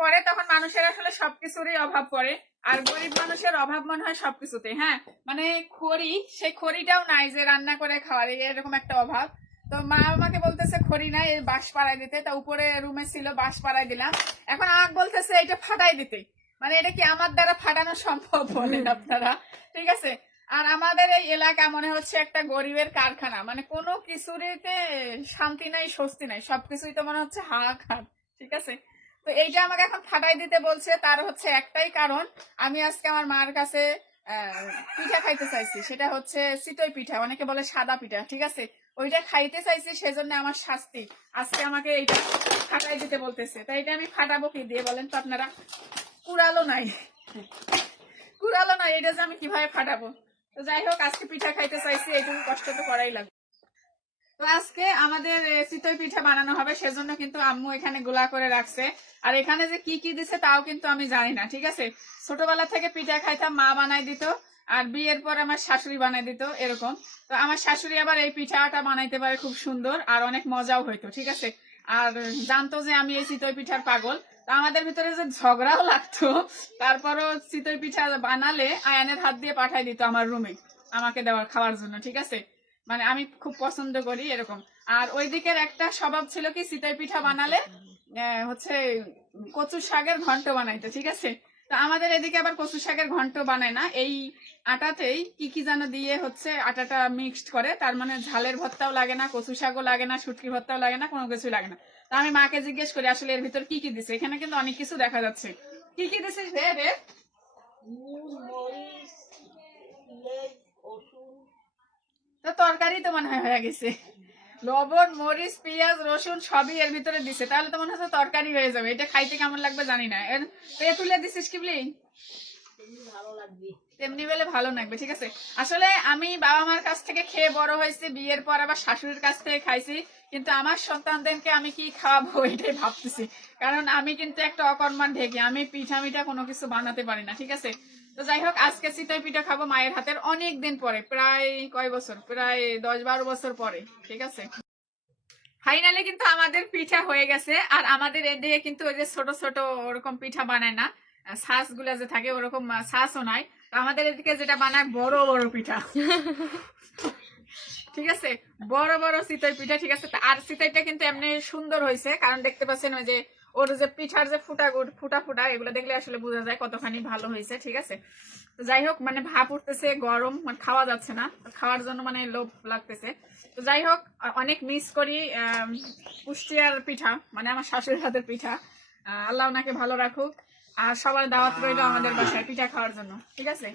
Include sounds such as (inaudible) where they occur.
পরে তখন মানুষের আসলে সবকিছুরই অভাব পড়ে। আর গরিব মানুষের অভাব মনে হয় সবকিছুতে হ্যাঁ? মানে খড়ি, সেই খড়িটাও নাই যে রান্না করে খাওয়ার এরকম একটা অভাব। তো মা আমাকে বলতেছে, খড়ি নাই বাঁশ পাড়াই দিতে। তা উপরে রুমে ছিল, বাঁশ পাড়াই দিলাম। এখন আগ বলতেছে এটা ফাটাই দিতে। মানে এটা কি আমার দ্বারা ফাটানো সম্ভব বলেন আপনারা? ঠিক আছে? আর আমাদের এই এলাকা মনে হচ্ছে একটা গরিবের কারখানা। মানে কোনো কিছুরিতে শান্তি নাই, স্বস্তি নাই। সবকিছুই তো মনে হচ্ছে হাহাকার। ঠিক আছে? তো এইটা আমাকে এখন ফাটাই দিতে বলছে, তার হচ্ছে একটাই কারণ, আমি আজকে আমার মার কাছে পিঠা খাইতে চাইছি। সেটা হচ্ছে চিতই পিঠা, অনেকে বলে সাদা পিঠা, ঠিক আছে? ওইটা খাইতে চাইছি, সেজন্য আমার শাস্তি। আজকে আমাকে এইটা ফাটাই দিতে বলতেছে। তাই এটা আমি ফাটাবো কি দিয়ে বলেন তো আপনারা? কুড়ালো নাই। কুড়ালো নাই, এটা যে আমি কীভাবে ফাটাবো? তো যাই হোক, আজকে পিঠা খাইতে চাইছি, এইটুকু কষ্ট তো করাই লাগবে। তো আজকে আমাদের চিতই পিঠা বানানো হবে, সেজন্য কিন্তু আম্মু এখানে গোলা করে রাখছে। আর এখানে যে কি কি দিছে তাও কিন্তু আমি জানি না, ঠিক আছে? ছোটবেলা থেকে পিঠা খাইতাম, মা বানাই দিত, আর বিয়ের পর আমার শাশুড়ি বানাই দিত, এরকম। তো আমার শাশুড়ি আবার এই পিঠাটা বানাইতে পারে খুব সুন্দর, আর অনেক মজাও হইতো, ঠিক আছে? আর জানতো যে আমি এই চিতই পিঠার পাগল। তো আমাদের ভিতরে যে ঝগড়াও লাগতো, তারপরও চিতই পিঠা বানালে আয়ানের হাত দিয়ে পাঠাই দিত আমার রুমে আমাকে দেওয়ার, খাওয়ার জন্য, ঠিক আছে? মানে আমি খুব পছন্দ করি এরকম। আর ওই দিকের একটা স্বভাব ছিল কি চিতই পিঠা বানালে হচ্ছে কচু শাকের ঘন্ট বানাইতো, ঠিক আছে? তো আমাদের এদিকে আবার কচু শাকের ঘন্ট বানায় না। এই আটাতেই কি কি যেন দিয়ে হচ্ছে আটাটা মিক্সড করে, তার মানে ঝালের ভর্তাও লাগে না, কচু শাকও লাগে না, শুটকির ভর্তাও লাগে না, কোনো কিছুই লাগে না। তো আমি মাকে জিজ্ঞেস করি, আসলে এর ভিতর কি কি দিছে? এখানে কিন্তু অনেক কিছু দেখা যাচ্ছে। কি কি দিছিস রে রে তো তরকারি তো মনে হয় হয়ে গেছে। লবণ, মরিচ, পেঁয়াজ, রসুন সবই এর ভিতরে দিছে। তাহলে তো মনে হচ্ছে তরকারি হয়ে যাবে। এটা খাইতে কেমন লাগবে জানি না। পেঁতুলে দিছিস কি বলি? তেমনি বেলে ভালো লাগবে, ঠিক আছে? আসলে আমি বাবা মার কাছ থেকে খেয়ে বড় হয়েছি, বিয়ের পর আবার শাশুড়ির কাছ থেকে খাইছি। কিন্তু আমার সন্তানদেরকে আমি কি খাওয়াবো এটাই ভাবতেছি। কারণ আমি কিন্তু একটা অকর্মার ঢেকে, আমি পিঠা মিঠা কোনো কিছু বানাতে পারি না, ঠিক আছে? তো যাই হোক আজকে চিতই পিঠা খাব মায়ের হাতের অনেক দিন পরে প্রায় কয় বছর? প্রায় দশ বারো বছর পরে ঠিক আছে? ফাইনালি কিন্তু আমাদের পিঠা হয়ে গেছে আর আমাদের এদিকে কিন্তু ওই যে ছোট ছোট ওরকম পিঠা বানায় না শ্বাসগুলা যে থাকে ওরকম শ্বাসও নাই। তো আমাদের এদিকে যেটা বানায় বড় বড় পিঠা। (laughs) ঠিক আছে? বড় বড় চিতই পিঠা ঠিক আছে? আর চিতইটা কিন্তু এমনি সুন্দর হয়েছে কারণ দেখতে পাচ্ছেন ওই যে ওর যে পিঠার যে ফুটা গুড়- ফুটা ফুটা, এগুলো দেখলে আসলে বোঝা যায় কতখানি ভালো হয়েছে, ঠিক আছে? তো যাই হোক মানে ভাপ উঠতেছে, গরম মানে খাওয়া যাচ্ছে না খাওয়ার জন্য মানে লোভ লাগতেছে। তো যাই হোক অনেক মিস করি কুষ্টিয়ার পিঠা মানে আমার শাশুড়ির হাতের পিঠা আল্লাহ ওনাকে ভালো রাখুক, আর সবার দাওয়াত রইল আমাদের বাসায় পিঠা খাওয়ার জন্য, ঠিক আছে?